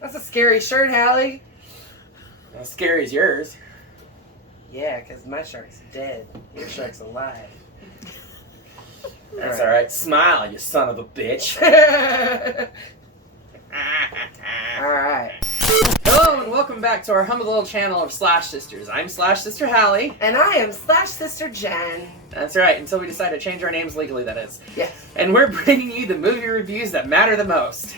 That's a scary shirt, Hallie. As scary as yours. Yeah, because my shark's dead. Your shark's alive. That's alright. Smile, you son of a bitch. Alright. Hello and welcome back to our humble little channel of Slash Sisters. I'm Slash Sister Hallie. And I am Slash Sister Jen. That's right, until we decide to change our names legally, that is. Yes. And we're bringing you the movie reviews that matter the most.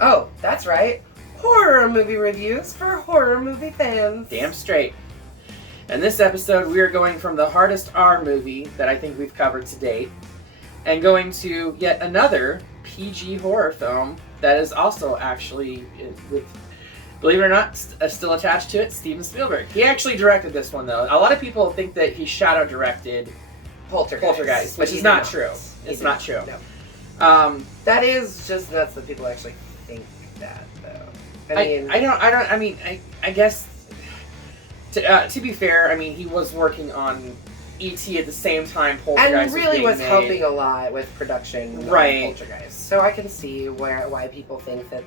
Oh, that's right. Horror movie reviews for horror movie fans. Damn straight. In this episode, we are going from the hardest R movie that I think we've covered to date, and going to yet another PG horror film that is also actually, with, believe it or not, still attached to it, Steven Spielberg. He actually directed this one, though. A lot of people think that he shadow directed Poltergeist, which is not true. It's not true. No. That is just nuts that people actually think that, though. I guess, to be fair, I mean, he was working on E.T. at the same time Poltergeist and really was made. helping a lot with production of Poltergeist. So I can see why people think that.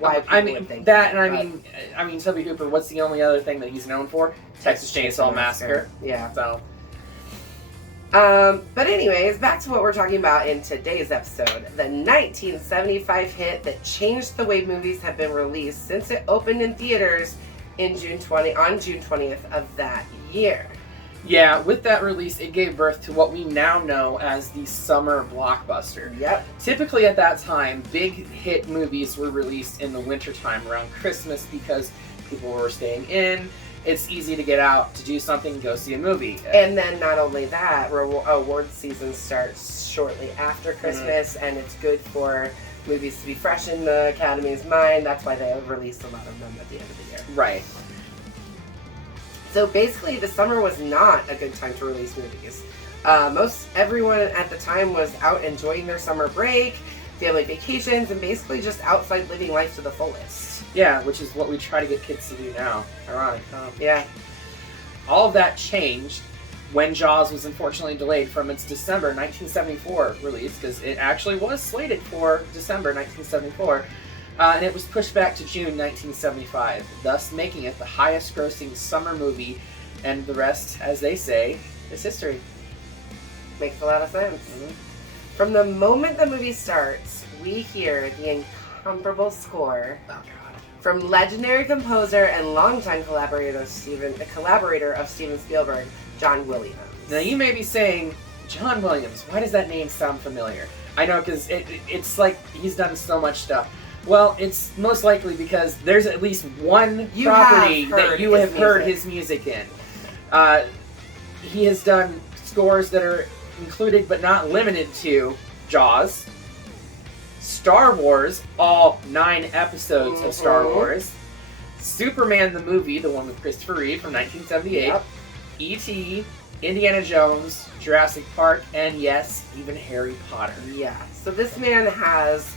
Would think that, and I mean, Toby Hooper. What's the only other thing that he's known for? Texas Chainsaw Massacre. Yeah. So. But anyways, back to what we're talking about in today's episode. The 1975 hit that changed the way movies have been released since it opened in theaters on June 20th of that year. Yeah, with that release, it gave birth to what we now know as the summer blockbuster. Yep. Typically at that time, big hit movies were released in the wintertime around Christmas because people were staying in. It's easy to get out to do something, go see a movie. And then not only that, award season starts shortly after Christmas, and it's good for movies to be fresh in the Academy's mind. That's why they released a lot of them at the end of the year. Right. So basically, the summer was not a good time to release movies. Everyone at the time was out enjoying their summer break, family vacations, and basically just outside living life to the fullest. Yeah, which is what we try to get kids to do now. Ironic, huh? Yeah. All of that changed when Jaws was unfortunately delayed from its December 1974 release, because it actually was slated for December 1974, and it was pushed back to June 1975, thus making it the highest grossing summer movie, and the rest, as they say, is history. Makes a lot of sense. Mm-hmm. From the moment the movie starts, we hear the incomparable score from legendary composer and longtime collaborator of Steven Spielberg, John Williams. Now you may be saying, John Williams, why does that name sound familiar? I know, because it's like he's done so much stuff. Well, it's most likely because there's at least one property that you have heard his music in. He has done scores that are included but not limited to Jaws, Star Wars, all 9 episodes of Star Wars, Superman the movie, the one with Christopher Reeve from 1978, yep. E.T., Indiana Jones, Jurassic Park, and yes, even Harry Potter. Yeah, so this man has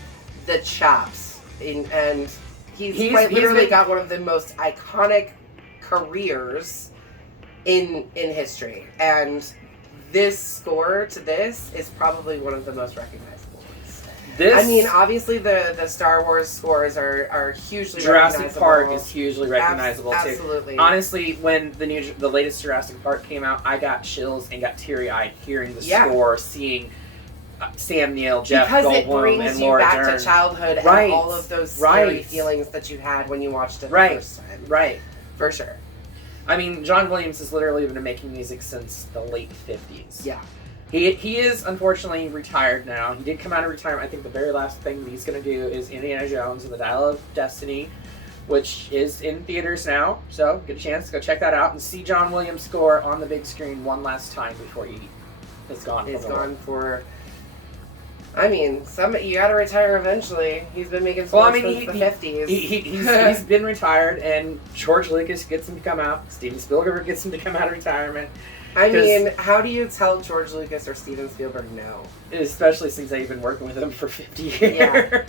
the chops, and he's quite literally got one of the most iconic careers in history, and this score to this is probably one of the most recognizable. I mean, obviously the Star Wars scores are hugely recognizable. Jurassic Park is hugely recognizable too. Absolutely. Honestly, when the latest Jurassic Park came out, I got chills and got teary-eyed hearing the score, seeing Sam Neill, Jeff Goldblum, and Laura Dern. Because it brings you back to childhood and all of those scary feelings that you had when you watched it the first time. Right. For sure. I mean, John Williams has literally been making music since the late 50s. Yeah. He is, unfortunately, retired now. He did come out of retirement. I think the very last thing that he's going to do is Indiana Jones and the Dial of Destiny, which is in theaters now. So, get a chance to go check that out and see John Williams score on the big screen one last time before he is gone. I mean, you gotta retire eventually. He's been making scores since the 50s. He's been retired, and George Lucas gets him to come out. Steven Spielberg gets him to come out of retirement. I mean, how do you tell George Lucas or Steven Spielberg no? Especially since they've been working with him for 50 years. Yeah.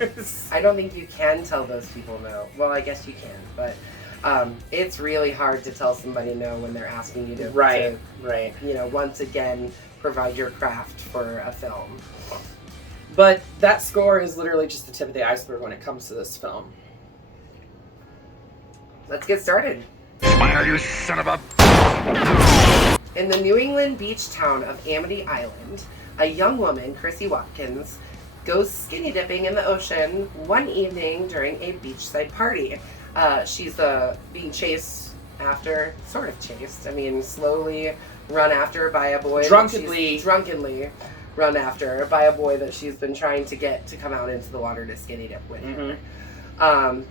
I don't think you can tell those people no. Well, I guess you can, but it's really hard to tell somebody no when they're asking you to, right. once again, provide your craft for a film. But that score is literally just the tip of the iceberg when it comes to this film. Let's get started. Smile, you son of a... In the New England beach town of Amity Island, a young woman, Chrissy Watkins, goes skinny dipping in the ocean one evening during a beachside party. She's being chased after, sort of chased, slowly run after by a boy. Drunkenly run after by a boy that she's been trying to get to come out into the water to skinny dip with her.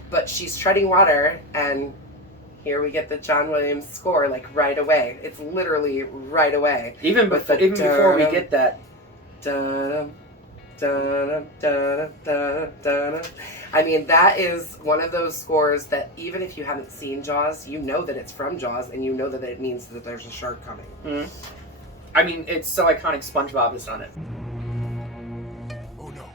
But she's treading water, and here we get the John Williams score, like, right away. It's literally right away. Even before we get that. That is one of those scores that even if you haven't seen Jaws, you know that it's from Jaws, and you know that it means that there's a shark coming. It's so iconic. SpongeBob has done it. Oh no.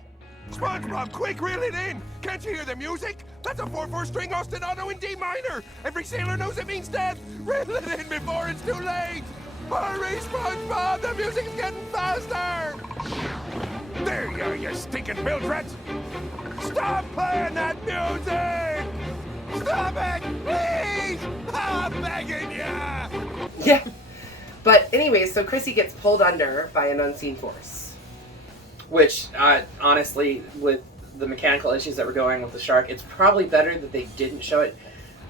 SpongeBob, quick, reel it in! Can't you hear the music? That's a 4/4 string ostinato in D minor! Every sailor knows it means death! Reel it in before it's too late! Hurry, SpongeBob! The music is getting faster! There you are, you stinking bilge rats! Stop playing that music! Stop it, please! I'm begging ya! Yeah. But anyway, so Chrissy gets pulled under by an unseen force. Which, honestly, with the mechanical issues that were going with the shark, it's probably better that they didn't show it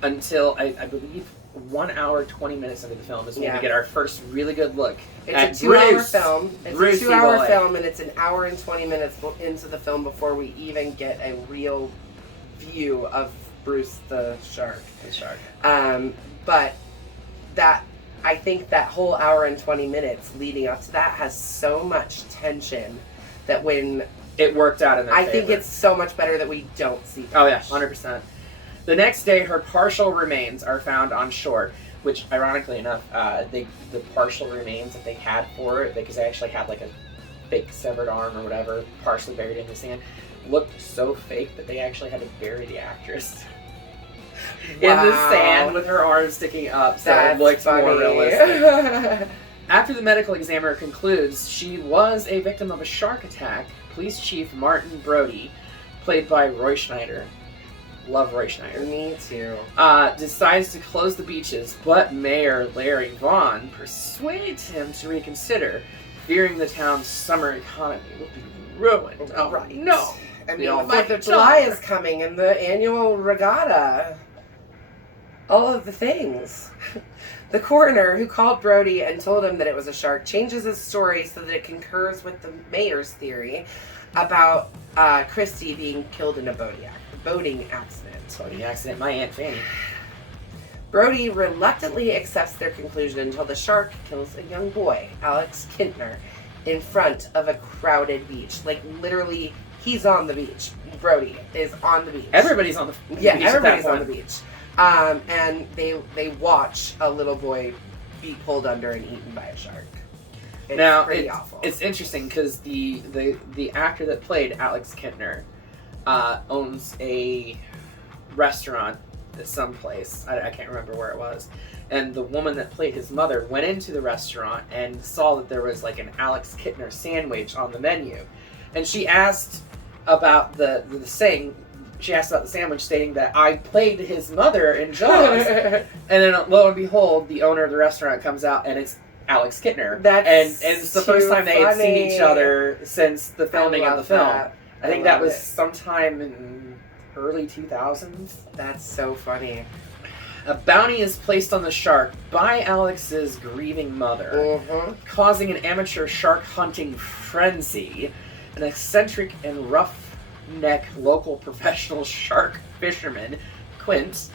until, I believe, 1 hour, 20 minutes into the film is when we get our first really good look. It's a 2-hour film. It's a 2-hour film, and it's an hour and 20 minutes into the film before we even get a real view of Bruce the shark. But I think that whole hour and 20 minutes leading up to that has so much tension that when it worked out in their favor. I think it's so much better that we don't see that. Oh yeah, 100%. The next day, her partial remains are found on shore, which, ironically enough, the partial remains that they had for it, because they actually had like a fake severed arm or whatever, partially buried in the sand, looked so fake that they actually had to bury the actress in the sand with her arm sticking up, so it looked more realistic. After the medical examiner concludes she was a victim of a shark attack, Police Chief Martin Brody, played by Roy Schneider, love Roy Schneider. Me too. Decides to close the beaches, but Mayor Larry Vaughn persuades him to reconsider, fearing the town's summer economy will be ruined. Oh, right. No. The 4th of July is coming, and the annual regatta. All of the things. The coroner, who called Brody and told him that it was a shark, changes his story so that it concurs with the mayor's theory about Christy being killed in a boating accident. My Aunt Fanny. Brody reluctantly accepts their conclusion until the shark kills a young boy, Alex Kintner, in front of a crowded beach. Like, literally, he's on the beach. Brody is on the beach. Everybody's on the beach. Yeah, everybody's on the beach. And they watch a little boy be pulled under and eaten by a shark. It's pretty awful. It's interesting because the actor that played Alex Kintner owns a restaurant at some place. I can't remember where it was. And the woman that played his mother went into the restaurant and saw that there was like an Alex Kintner sandwich on the menu. And she asked about the sandwich, stating that I played his mother in Jaws. And then lo and behold, the owner of the restaurant comes out and it's Alex Kintner. And it's the first time they had seen each other since the filming of the film. I think that was sometime in early 2000s. That's so funny. A bounty is placed on the shark by Alex's grieving mother, causing an amateur shark hunting frenzy. An eccentric and roughneck local professional shark fisherman, Quint's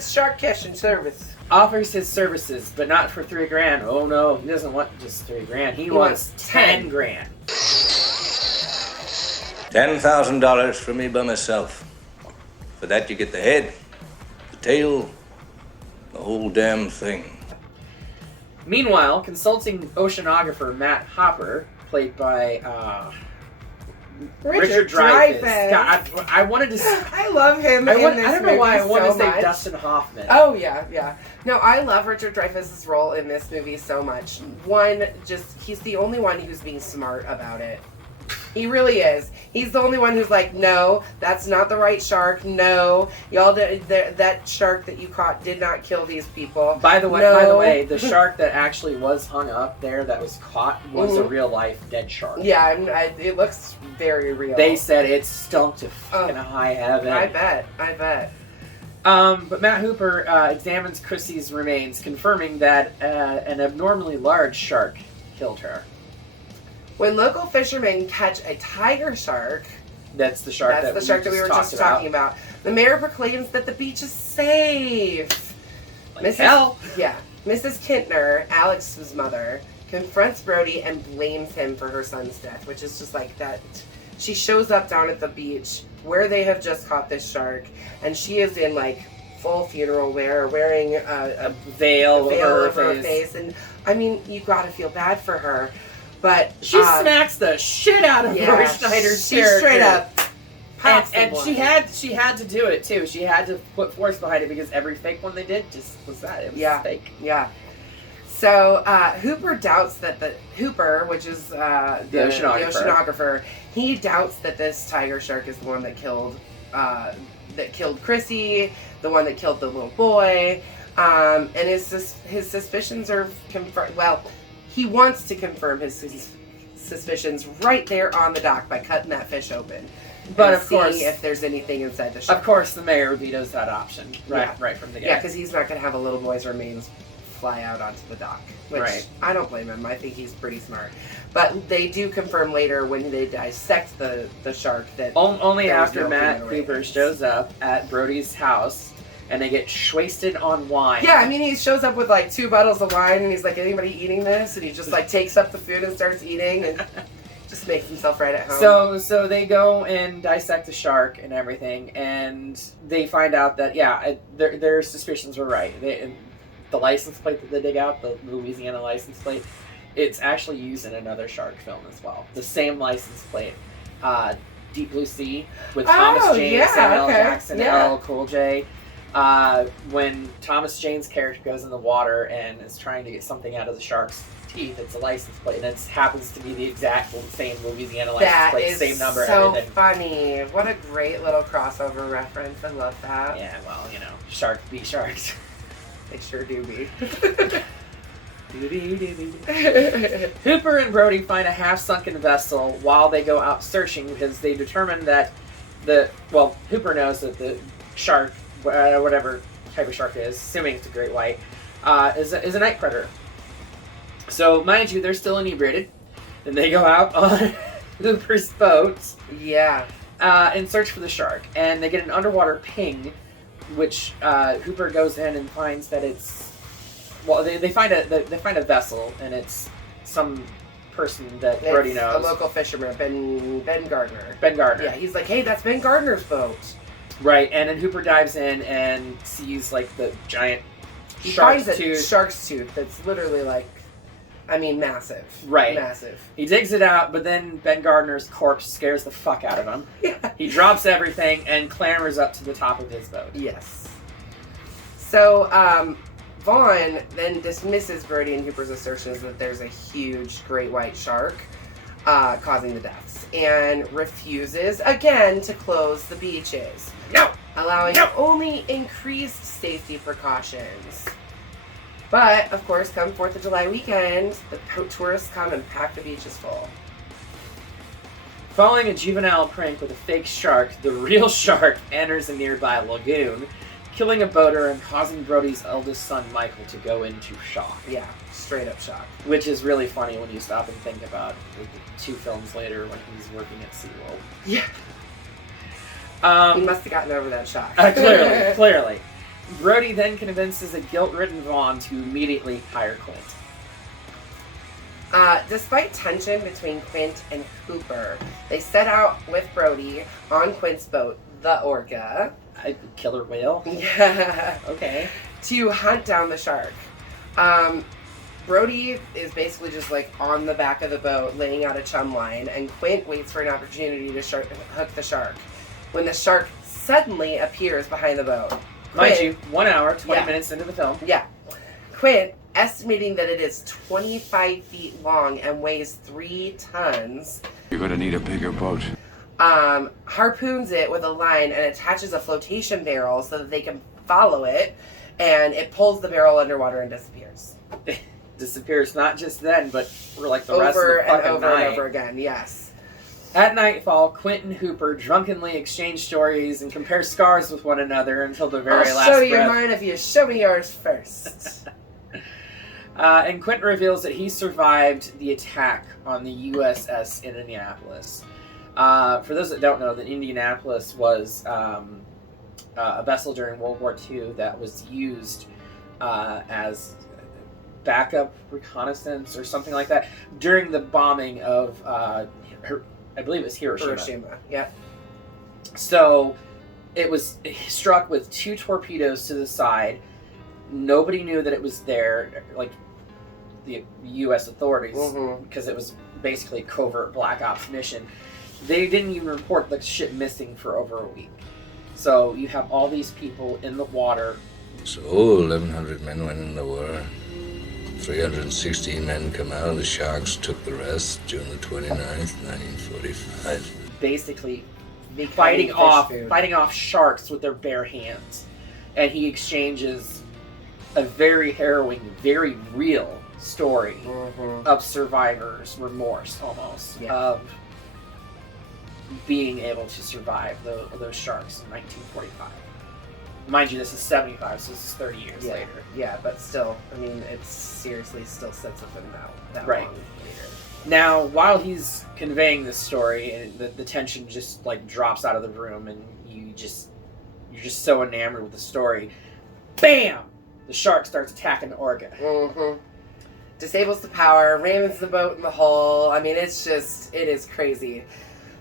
Shark Catching Service, offers his services, but not for $3,000. Oh no, he doesn't want just $3,000. He wants $10,000. $10,000 for me by myself. For that you get the head, the tail, the whole damn thing. Meanwhile, consulting oceanographer Matt Hopper, played by Richard Dreyfuss. God, I wanted to. I love him. I don't know why I wanted to say Dustin Hoffman. Oh yeah. No, I love Richard Dreyfuss's role in this movie so much. He's the only one who's being smart about it. He really is. He's the only one who's like, no, that's not the right shark. No, y'all, that shark that you caught did not kill these people. By the way, the shark that actually was hung up there that was caught was a real life dead shark. Yeah, it looks very real. They said it stunk to fucking high heaven. I bet. But Matt Hooper examines Chrissy's remains, confirming that an abnormally large shark killed her. When local fishermen catch a tiger shark, that's the shark that we were just talking about. The mayor proclaims that the beach is safe. Hell. Yeah. Mrs. Kintner, Alex's mother, confronts Brody and blames him for her son's death, which is just like that. She shows up down at the beach where they have just caught this shark, and she is in like full funeral wear, wearing a veil over her face. And I mean, you gotta feel bad for her. But she smacks the shit out of Roy Schneider's character. She straight up pops and she had to do it too. She had to put force behind it because every fake one they did just was that. It was fake. Yeah. So Hooper doubts that Hooper, which is the oceanographer, he doubts that this tiger shark is the one that killed Chrissy, the one that killed the little boy, and his suspicions are confirmed. Well, he wants to confirm his suspicions right there on the dock by cutting that fish open. But of course, seeing if there's anything inside the shark. Of course, the mayor vetoes that option right from the get. Yeah, because he's not going to have a little boy's remains fly out onto the dock. Which I don't blame him. I think he's pretty smart. But they do confirm later when they dissect the shark that only after Matt Hooper shows up at Brody's house. And they get wasted on wine. Yeah, I mean, he shows up with like 2 bottles of wine, and he's like, anybody eating this? And he just like takes up the food and starts eating, and just makes himself right at home. So they go and dissect the shark and everything, and they find out that, their suspicions were right. The license plate that they dig out, the Louisiana license plate, it's actually used in another shark film as well. The same license plate. Deep Blue Sea with Thomas Jane, Samuel L. Jackson, LL Cool J. When Thomas Jane's character goes in the water and is trying to get something out of the shark's teeth, it's a license plate, and it happens to be the exact same Louisiana license plate, same number, everything. So funny. What a great little crossover reference. I love that. Yeah, well, sharks be sharks. They sure do be. Hooper and Brody find a half-sunken vessel while they go out searching because they determine that Hooper knows that the shark, whatever type of shark it is, assuming it's a great white, is a night predator. So, mind you, they're still inebriated, and they go out on Hooper's boat, in search for the shark, and they get an underwater ping, which Hooper goes in and finds that it's they find a vessel, and it's some person that Brody knows, a local fisherman, Ben Gardner. Ben Gardner. Yeah, he's like, hey, that's Ben Gardner's boat. Right, and then Hooper dives in and sees like the giant shark's tooth that's literally like, massive. Right. Massive. He digs it out, but then Ben Gardner's corpse scares the fuck out of him. Yeah. He drops everything and clambers up to the top of his boat. Yes. So, Vaughn then dismisses Brody and Hooper's assertions that there's a huge great white shark causing the deaths, and refuses again to close the beaches. No! Allowing only increased safety precautions. But, of course, come 4th of July weekend, the tourists come and pack the beaches full. Following a juvenile prank with a fake shark, the real shark enters a nearby lagoon, killing a boater and causing Brody's eldest son, Michael, to go into shock. Yeah, straight up shock. Which is really funny when you stop and think about 2 films later when he's working at SeaWorld. Yeah. He must have gotten over that shock. Clearly. Brody then convinces a guilt-ridden Vaughn to immediately hire Quint. Despite tension between Quint and Hooper, they set out with Brody on Quint's boat, the Orca. A killer whale? Yeah. Okay. To hunt down the shark. Brody is basically just like on the back of the boat laying out a chum line, and Quint waits for an opportunity to hook the shark. When the shark suddenly appears behind the boat. Mind you, 1 hour, 20 minutes into the film. Yeah. Quint, estimating that it is 25 feet long and weighs 3 tons. You're gonna need a bigger boat. Harpoons it with a line and attaches a flotation barrel so that they can follow it, and it pulls the barrel underwater and disappears. Disappears not just then, but for like the rest of the fucking over night. and over again, yes. At nightfall, Quint and Hooper drunkenly exchange stories and compare scars with one another until the very last breath. I'll show you mine if you show me yours first. And Quint reveals that he survived the attack on the USS Indianapolis. For those that don't know, the Indianapolis was a vessel during World War II that was used as backup reconnaissance or something like that during the bombing of, I believe it was Hiroshima. Yeah. So it was struck with 2 torpedoes to the side. Nobody knew that it was there, like the U.S. authorities, because it was basically a covert black ops mission. They didn't even report the ship missing for over a week. So you have all these people in the water. So 1,100 men went in the war. 316 men come out. The Sharks took the rest June the 29th, 1945. Basically fighting off sharks with their bare hands. And he exchanges a very harrowing, very real story of survivors' remorse, almost, of being able to survive those sharks in 1945. Mind you, this is 75, so this is 30 years later. Yeah, but still, I mean, it seriously still sets with him that right. long later. Now, while he's conveying this story, and the tension just like drops out of the room, and you're just so enamored with the story, bam! The shark starts attacking Orca. Disables the power, rams the boat in the hole. I mean, it is crazy.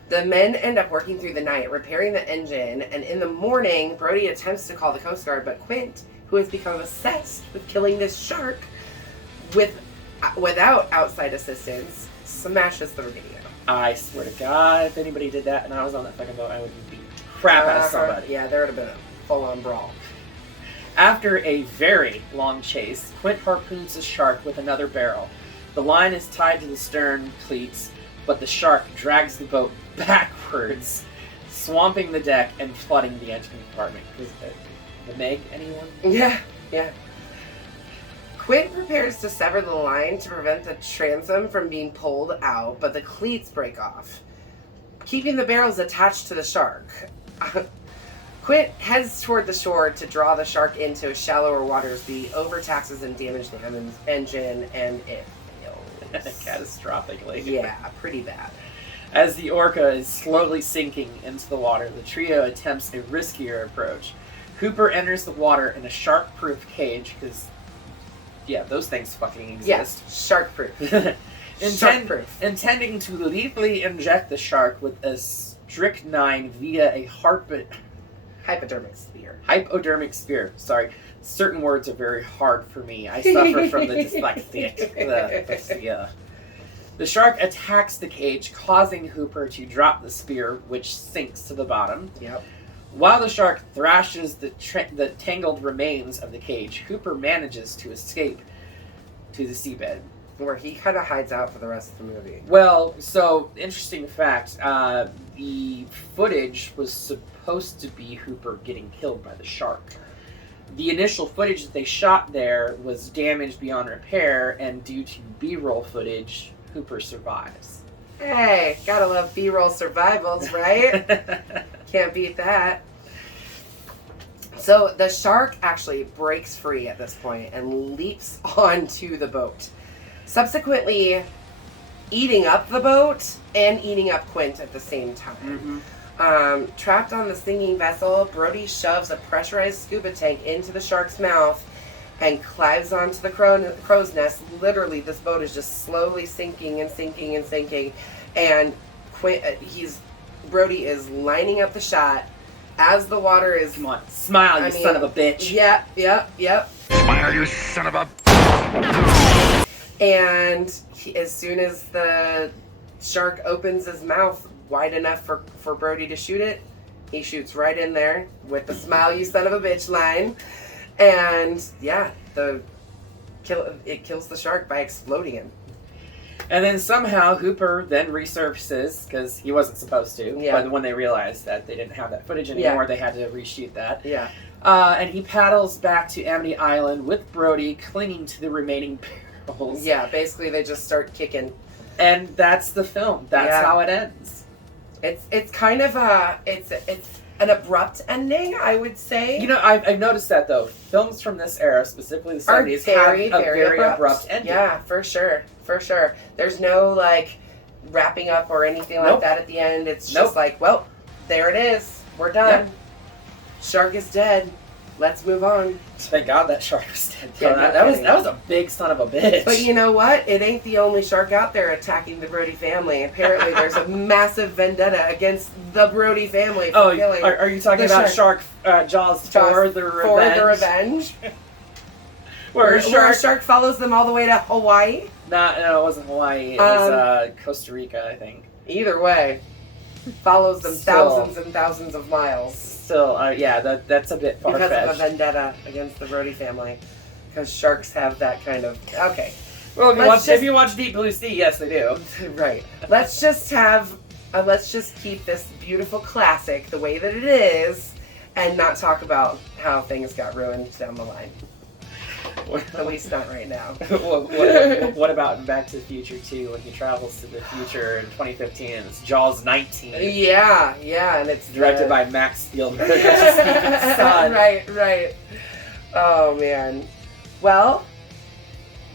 The men end up working through the night, repairing the engine, and in the morning, Brody attempts to call the Coast Guard, but Quint, who has become obsessed with killing this shark without outside assistance, smashes the radio. I swear to God, if anybody did that and I was on that fucking boat, I would beat crap out of somebody. Yeah, there would have been a full-on brawl. After a very long chase, Quint harpoons the shark with another barrel. The line is tied to the stern cleats, but the shark drags the boat backwards, swamping the deck and flooding the engine compartment. Is the Meg anyone? Yeah. Quint prepares to sever the line to prevent the transom from being pulled out, but the cleats break off, keeping the barrels attached to the shark. Quint heads toward the shore to draw the shark into shallower waters, but he overtaxes and damages the engine, and it catastrophically. Yeah, pretty bad. As the Orca is slowly sinking into the water, the trio attempts a riskier approach. Hooper enters the water in a shark-proof cage, because, those things fucking exist. Yes, shark-proof. Shark-proof. Intending to lethally inject the shark with a strychnine via a hypodermic spear. Hypodermic spear, sorry. Certain words are very hard for me. I suffer from the dyslexia. The shark attacks the cage, causing Hooper to drop the spear, which sinks to the bottom. Yep. While the shark thrashes the tangled remains of the cage, Hooper manages to escape to the seabed, where he kind of hides out for the rest of the movie. Well, so, interesting fact, the footage was supposed to be Hooper getting killed by the shark. The initial footage that they shot there was damaged beyond repair, and due to B-roll footage, Hooper survives. Hey, gotta love B-roll survivals, right? Can't beat that. So the shark actually breaks free at this point and leaps onto the boat, subsequently eating up the boat and eating up Quint at the same time. Trapped on the sinking vessel, Brody shoves a pressurized scuba tank into the shark's mouth and climbs onto the crow's nest. Literally, this boat is just slowly sinking and sinking and sinking, and Brody is lining up the shot as the water is... Come on, smile, son of a bitch. Yep. Smile, you son of a... And as soon as the shark opens his mouth wide enough for Brody to shoot it, he shoots right in there with the "smile, you son of a bitch" line. And yeah, it kills the shark by exploding him. And then somehow Hooper then resurfaces, because he wasn't supposed to. Yeah. But when they realized that they didn't have that footage anymore, Yeah. they had to reshoot that. Yeah. And he paddles back to Amity Island with Brody clinging to the remaining barrels. Yeah, basically they just start kicking. And that's the film. That's how it ends. It's kind of it's an abrupt ending, I would say. You know, I've noticed that though. Films from this era, specifically the 70s, have a very abrupt ending. Yeah, for sure. For sure. There's no like wrapping up or anything like that at the end. It's just like, well, there it is. We're done. Yep. Shark is dead. Let's move on. Thank God that shark was dead. Yeah, that was a big son of a bitch. But you know what? It ain't the only shark out there attacking the Brody family. Apparently, there's a massive vendetta against the Brody family for killing. Are you talking about Shark Jaws for the Revenge? For the Revenge. where a shark follows them all the way to Hawaii. No, it wasn't Hawaii. It was Costa Rica, I think. Either way, follows them thousands and thousands of miles. Still, yeah, that's a bit far-fetched. Because of a vendetta against the Brody family. Because sharks have that kind of... Okay. Well, if you watch Deep Blue Sea, yes, they do. Right. Let's just keep this beautiful classic the way that it is and not talk about how things got ruined down the line. At least not right now. What about in Back to the Future 2 when he travels to the future in 2015 and it's Jaws 19? Yeah, and it's directed by Max Spielberg. Steven's son. Right. Oh, man. Well,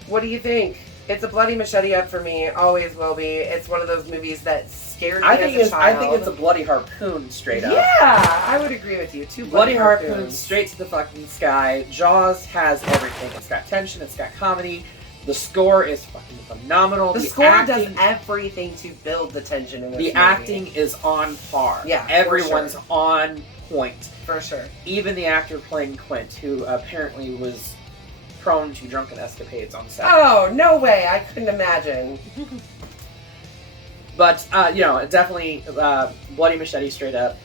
what do you think? It's a bloody machete up for me. Always will be. It's one of those movies that scared me as a child. I think it's a bloody harpoon straight up. Yeah, I would agree with you. Two bloody harpoons straight to the fucking sky. Jaws has everything. It's got tension. It's got comedy. The score is fucking phenomenal. The score does everything to build the tension in this movie. The acting is on par. Yeah, everyone's on point. For sure. Even the actor playing Quint, who apparently was prone to drunken escapades on set. Oh, no way. I couldn't imagine. But, definitely bloody machete straight up.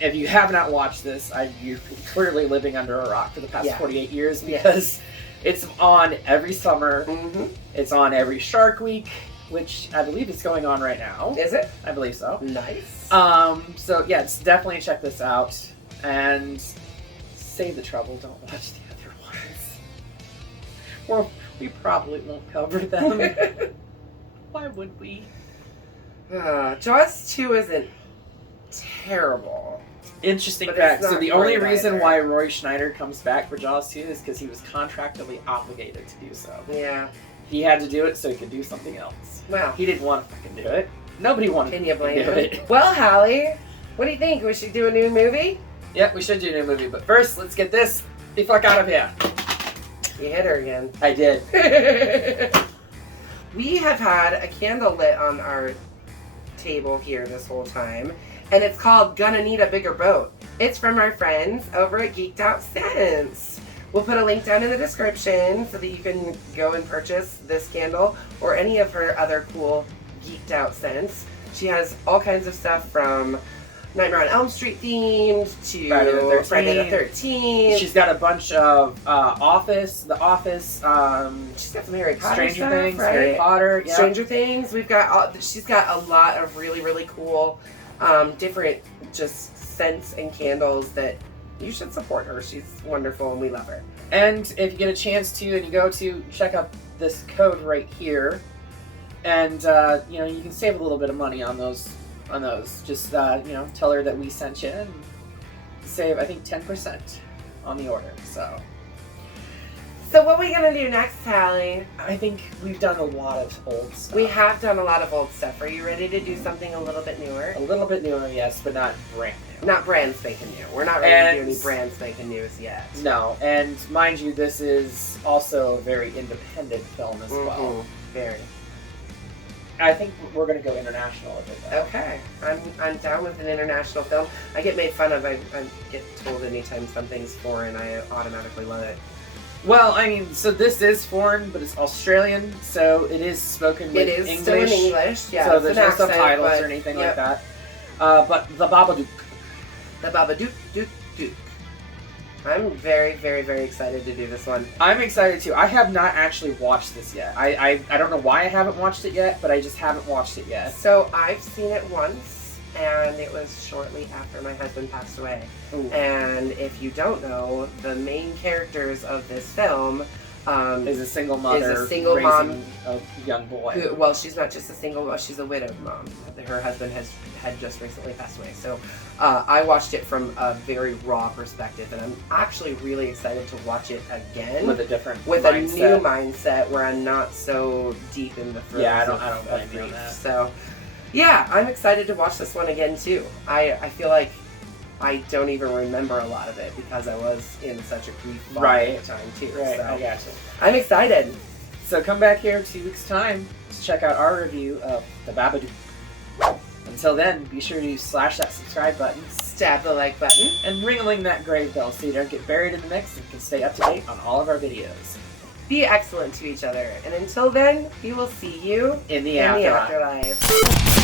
If you have not watched this, you're clearly living under a rock for the past 48 years because it's on every summer. Mm-hmm. It's on every Shark Week, which I believe is going on right now. Is it? I believe so. Nice. So, yeah, definitely check this out. And save the trouble. Don't watch the other ones. Or we probably won't cover them. Why would we? Jaws 2 isn't terrible. Interesting fact. So the only reason why Roy Schneider comes back for Jaws 2 is because he was contractually obligated to do so. Yeah. He had to do it so he could do something else. Wow. He didn't want to fucking do it. Nobody wanted to do it. Well, Hallie, what do you think? We should do a new movie? Yeah, we should do a new movie. But first, let's get this the fuck out of here. You hit her again. I did. We have had a candle lit on our table here this whole time, and it's called Gonna Need a Bigger Boat. It's from our friends over at Geeked Out Scents. We'll put a link down in the description so that you can go and purchase this candle or any of her other cool Geeked Out scents. She has all kinds of stuff from Nightmare on Elm Street themed to Friday the 13th. She's got a bunch of The Office. She's got some Harry Potter Stranger stuff, Things, right? Harry Potter. Yeah. Stranger Things. She's got a lot of really, really cool, different just scents and candles that you should support her. She's wonderful and we love her. And if you get a chance to, and you go to check out this code right here, and you can save a little bit of money on those. Just tell her that we sent you and save, I think, 10% on the order. So what are we gonna do next, Hallie? I think we've done a lot of old stuff. We have done a lot of old stuff. Are you ready to do something a little bit newer? A little bit newer, yes, but not brand new. Not brand spanking new. We're not ready to do any brand spanking news yet. No, and mind you, this is also a very independent film as well. Very. I think we're going to go international with it, though. Okay. I'm down with an international film. I get made fun of. I get told anytime something's foreign, I automatically love it. Well, I mean, so this is foreign, but it's Australian, so it is spoken with It is English. still in English, yeah. So it's there's an no accent, subtitles but, or anything yep. like that. But the Babadook. The Babadook, Dook, Dook. I'm very, very, very excited to do this one. I'm excited too. I have not actually watched this yet. I don't know why I haven't watched it yet, but I just haven't watched it yet. So I've seen it once, and it was shortly after my husband passed away. Ooh. And if you don't know, the main characters of this film Is a single mother is a single raising mom a young boy. who, well, she's not just a single mom, she's a widowed mom. Her husband had just recently passed away. So I watched it from a very raw perspective, and I'm actually really excited to watch it again With a different with mindset. a new mindset where I'm not so deep in the throes Yeah, I don't of blame you on grief. that. So yeah, I'm excited to watch this one again too. I feel like I don't even remember a lot of it because I was in such a grief bond at the time too. Right, So I gotcha. I'm excited. So come back here 2 weeks' time to check out our review of The Babadook. Until then, be sure to slash that subscribe button Stab the like button. and ring-a-ling that grave bell so you don't get buried in the mix and can stay up to date on all of our videos. Be excellent to each other. And until then, we will see you In the in the afterlife. afterlife.